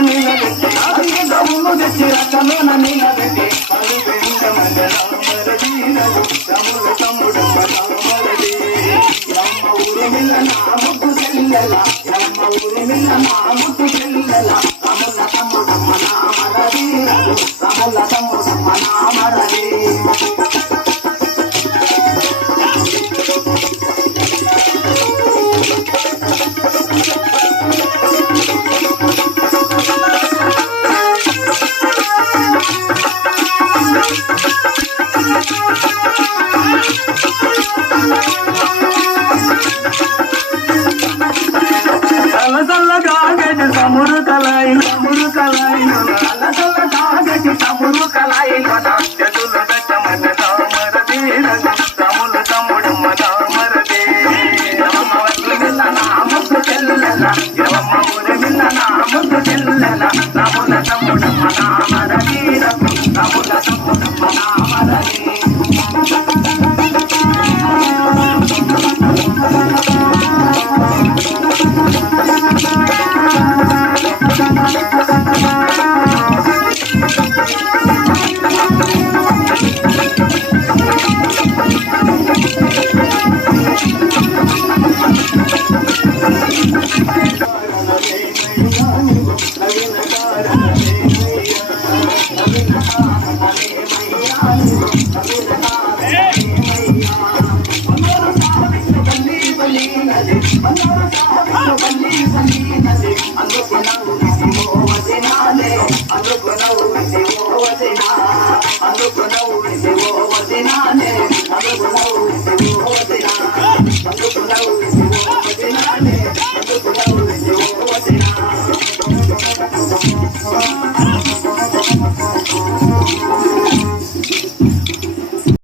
నిలబెట్టి రాతి గోవులు తెచ్చి రసలోన నిలబెట్టి మంగళమరది రఘు తమ్ముడు తమ్ముడు మనమరది రమ్మ ఊరు మిల్ల నా ముక్కు చెల్లెల రమ్మ ఊరు మిల్ల నా ముక్కు చెల్లెల తమ్ముల తమ్ముడమ్మ నామరది రఘు తమ్ముల తమ్ముడమ్మ నామరది చల్ల సమురు కలాయి సమురు కలాయి చల్ల చల్ల కాగటి సమురు కలాయి చెదులు దచ్చమన్న తామరది తమ్ముడు తమ్ముడు మదామరది రమ్మ ఊరి నామకు చెల్లెల నామకు చెల్లెల తమ్ముడు మదామరది. అందరూ ವಸಿನ ಅನುಗುಣ ಉಳಿಸುವ ವಸಿನಾನೇ ಅನುಗುಣ